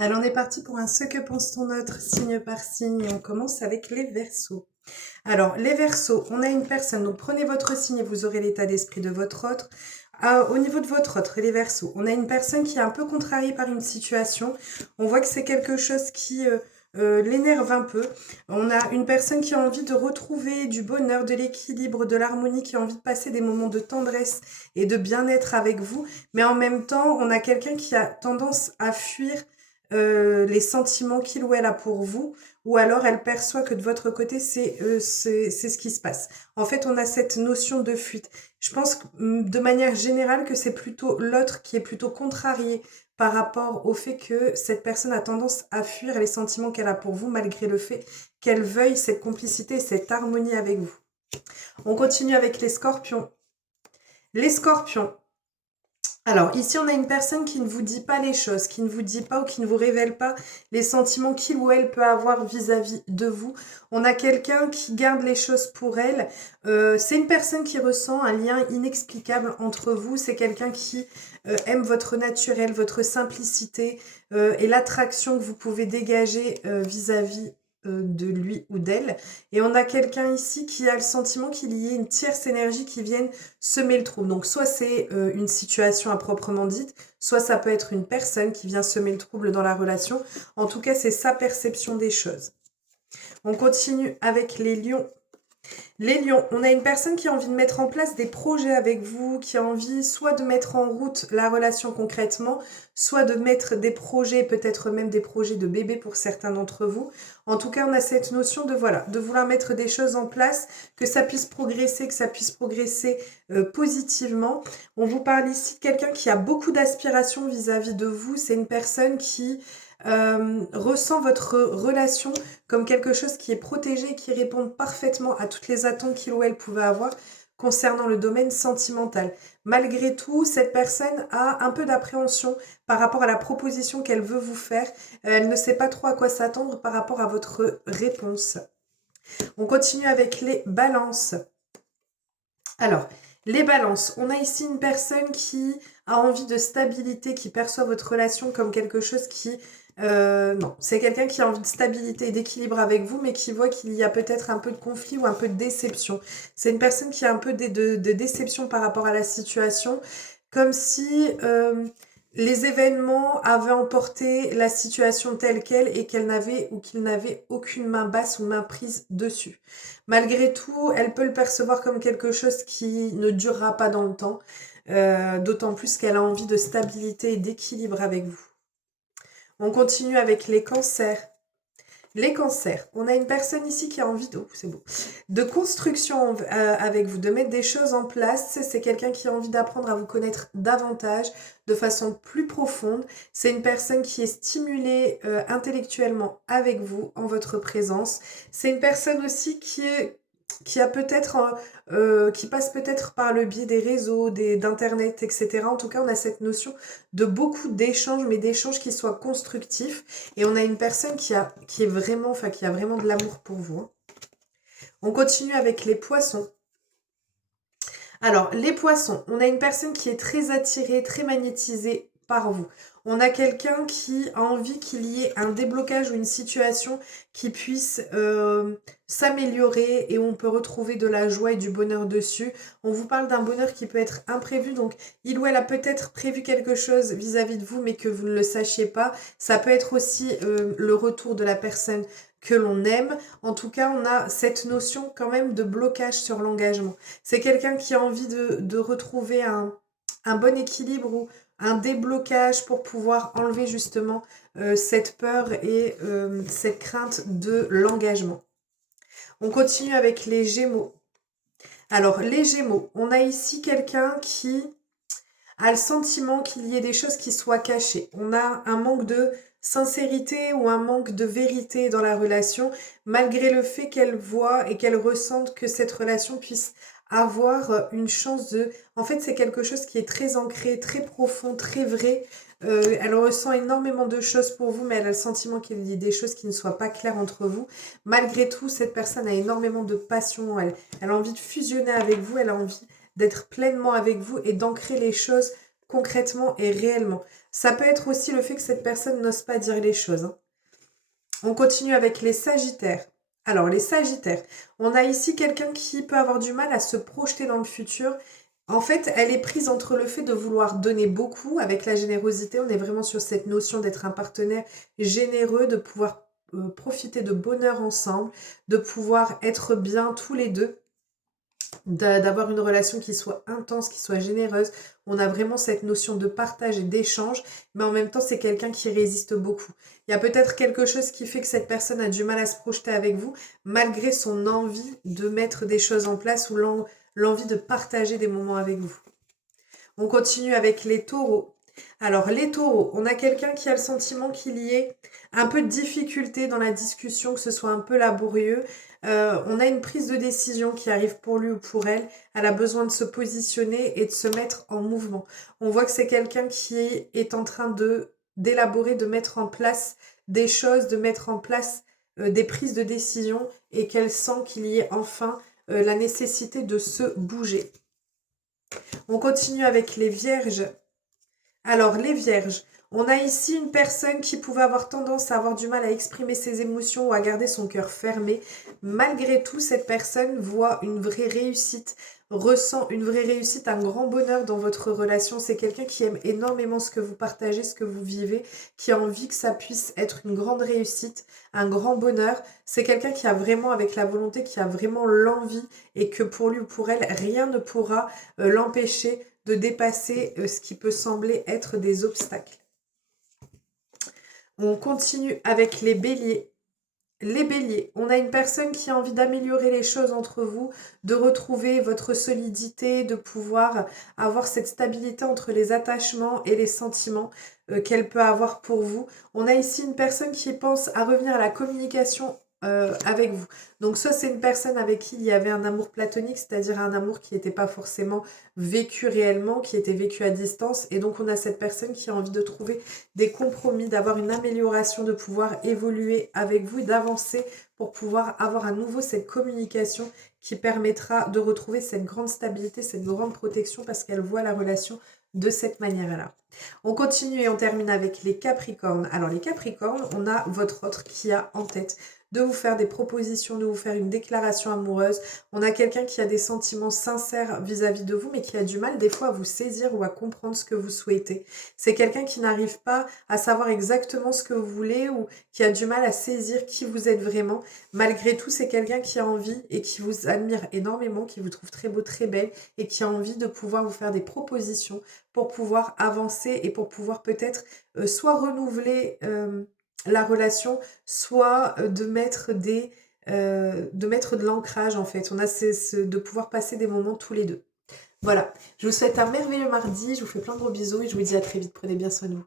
Alors on est parti pour un ce que pense ton autre signe par signe et on commence avec les Verseaux. Alors les Verseaux, on a une personne, donc prenez votre signe et vous aurez l'état d'esprit de votre autre. Au niveau de votre autre, les Verseaux, on a une personne qui est un peu contrariée par une situation. On voit que c'est quelque chose qui l'énerve un peu. On a une personne qui a envie de retrouver du bonheur, de l'équilibre, de l'harmonie, qui a envie de passer des moments de tendresse et de bien-être avec vous. Mais en même temps, on a quelqu'un qui a tendance à fuir les sentiments qu'il ou elle a pour vous, ou alors elle perçoit que de votre côté, c'est ce qui se passe. En fait, on a cette notion de fuite. Je pense de manière générale que c'est plutôt l'autre qui est plutôt contrarié par rapport au fait que cette personne a tendance à fuir les sentiments qu'elle a pour vous, malgré le fait qu'elle veuille cette complicité, cette harmonie avec vous. On continue avec les scorpions. Les scorpions, alors, ici, on a une personne qui ne vous dit pas les choses, qui ne vous dit pas ou qui ne vous révèle pas les sentiments qu'il ou elle peut avoir vis-à-vis de vous. On a quelqu'un qui garde les choses pour elle. C'est une personne qui ressent un lien inexplicable entre vous. C'est quelqu'un qui aime votre naturel, votre simplicité et l'attraction que vous pouvez dégager vis-à-vis de lui ou d'elle. Et on a quelqu'un ici qui a le sentiment qu'il y ait une tierce énergie qui vienne semer le trouble. Donc soit c'est une situation à proprement dite, soit ça peut être une personne qui vient semer le trouble dans la relation. En tout cas, c'est sa perception des choses. On continue avec les lions. Les lions, on a une personne qui a envie de mettre en place des projets avec vous, qui a envie soit de mettre en route la relation concrètement, soit de mettre des projets, peut-être même des projets de bébé pour certains d'entre vous. En tout cas, on a cette notion de voilà, de vouloir mettre des choses en place, que ça puisse progresser positivement. On vous parle ici de quelqu'un qui a beaucoup d'aspiration vis-à-vis de vous. C'est une personne qui ressent votre relation comme quelque chose qui est protégé, qui répond parfaitement à toutes les attentes qu'il ou elle pouvait avoir concernant le domaine sentimental. Malgré tout, cette personne a un peu d'appréhension par rapport à la proposition qu'elle veut vous faire. Elle ne sait pas trop à quoi s'attendre par rapport à votre réponse. On continue avec les balances. Alors, les balances, on a ici une personne qui a envie de stabilité, qui perçoit votre relation comme quelque chose qui... non, c'est quelqu'un qui a envie de stabilité et d'équilibre avec vous, mais qui voit qu'il y a peut-être un peu de conflit ou un peu de déception. C'est une personne qui a un peu de déception par rapport à la situation, comme si les événements avaient emporté la situation telle qu'elle et qu'elle n'avait ou qu'il n'avait aucune main basse ou main prise dessus. Malgré tout, elle peut le percevoir comme quelque chose qui ne durera pas dans le temps, d'autant plus qu'elle a envie de stabilité et d'équilibre avec vous. On continue avec les cancers. Les cancers, on a une personne ici qui a envie c'est beau, de construction avec vous, de mettre des choses en place. C'est quelqu'un qui a envie d'apprendre à vous connaître davantage, de façon plus profonde. C'est une personne qui est stimulée intellectuellement avec vous, en votre présence. C'est une personne aussi qui a peut-être qui passe peut-être par le biais des réseaux, d'internet, etc. En tout cas, on a cette notion de beaucoup d'échanges, mais d'échanges qui soient constructifs. Et on a une personne qui a vraiment de l'amour pour vous, hein. On continue avec les poissons. Alors, les poissons, on a une personne qui est très attirée, très magnétisée par vous. On a quelqu'un qui a envie qu'il y ait un déblocage ou une situation qui puisse s'améliorer et où on peut retrouver de la joie et du bonheur dessus. On vous parle d'un bonheur qui peut être imprévu, donc il ou elle a peut-être prévu quelque chose vis-à-vis de vous mais que vous ne le sachiez pas. Ça peut être aussi le retour de la personne que l'on aime. En tout cas, on a cette notion quand même de blocage sur l'engagement. C'est quelqu'un qui a envie de retrouver un bon équilibre ou un déblocage pour pouvoir enlever justement cette peur et cette crainte de l'engagement. On continue avec les Gémeaux. Alors, les Gémeaux, on a ici quelqu'un qui a le sentiment qu'il y ait des choses qui soient cachées. On a un manque de sincérité ou un manque de vérité dans la relation, malgré le fait qu'elle voit et qu'elle ressente que cette relation puisse avoir une chance de... En fait, c'est quelque chose qui est très ancré, très profond, très vrai. Elle ressent énormément de choses pour vous, mais elle a le sentiment qu'il y ait des choses qui ne soient pas claires entre vous. Malgré tout, cette personne a énormément de passion. Elle a envie de fusionner avec vous, elle a envie d'être pleinement avec vous et d'ancrer les choses concrètement et réellement. Ça peut être aussi le fait que cette personne n'ose pas dire les choses, hein. On continue avec les Sagittaires. Alors, les Sagittaires, on a ici quelqu'un qui peut avoir du mal à se projeter dans le futur. En fait, elle est prise entre le fait de vouloir donner beaucoup avec la générosité. On est vraiment sur cette notion d'être un partenaire généreux, de pouvoir profiter de bonheur ensemble, de pouvoir être bien tous les deux, d'avoir une relation qui soit intense, qui soit généreuse. On a vraiment cette notion de partage et d'échange, mais en même temps, c'est quelqu'un qui résiste beaucoup. Il y a peut-être quelque chose qui fait que cette personne a du mal à se projeter avec vous, malgré son envie de mettre des choses en place ou l'envie de partager des moments avec vous. On continue avec les taureaux. Alors, les taureaux, on a quelqu'un qui a le sentiment qu'il y ait un peu de difficulté dans la discussion, que ce soit un peu laborieux. On a une prise de décision qui arrive pour lui ou pour elle. Elle a besoin de se positionner et de se mettre en mouvement. On voit que c'est quelqu'un qui est en train d'élaborer, de mettre en place des choses, de mettre en place des prises de décision et qu'elle sent qu'il y ait enfin la nécessité de se bouger. On continue avec les vierges. Alors, les vierges, on a ici une personne qui pouvait avoir tendance à avoir du mal à exprimer ses émotions ou à garder son cœur fermé. Malgré tout, cette personne voit une vraie réussite, ressent une vraie réussite, un grand bonheur dans votre relation. C'est quelqu'un qui aime énormément ce que vous partagez, ce que vous vivez, qui a envie que ça puisse être une grande réussite, un grand bonheur. C'est quelqu'un qui a vraiment, avec la volonté, qui a vraiment l'envie et que pour lui ou pour elle, rien ne pourra l'empêcher de dépasser ce qui peut sembler être des obstacles. On continue avec les béliers. Les béliers, on a une personne qui a envie d'améliorer les choses entre vous, de retrouver votre solidité, de pouvoir avoir cette stabilité entre les attachements et les sentiments qu'elle peut avoir pour vous. On a ici une personne qui pense à revenir à la communication avec vous. Donc soit c'est une personne avec qui il y avait un amour platonique, c'est-à-dire un amour qui n'était pas forcément vécu réellement, qui était vécu à distance. Et donc on a cette personne qui a envie de trouver des compromis, d'avoir une amélioration, de pouvoir évoluer avec vous et d'avancer pour pouvoir avoir à nouveau cette communication qui permettra de retrouver cette grande stabilité, cette grande protection parce qu'elle voit la relation de cette manière-là. On continue et on termine avec les Capricornes. Alors les Capricornes, on a votre autre qui a en tête de vous faire des propositions, de vous faire une déclaration amoureuse. On a quelqu'un qui a des sentiments sincères vis-à-vis de vous, mais qui a du mal des fois à vous saisir ou à comprendre ce que vous souhaitez. C'est quelqu'un qui n'arrive pas à savoir exactement ce que vous voulez ou qui a du mal à saisir qui vous êtes vraiment. Malgré tout, c'est quelqu'un qui a envie et qui vous admire énormément, qui vous trouve très beau, très belle et qui a envie de pouvoir vous faire des propositions pour pouvoir avancer et pour pouvoir peut-être soit renouveler la relation, soit de mettre de l'ancrage en fait. On a de pouvoir passer des moments tous les deux. Voilà, je vous souhaite un merveilleux mardi, je vous fais plein de gros bisous et je vous dis à très vite, prenez bien soin de vous.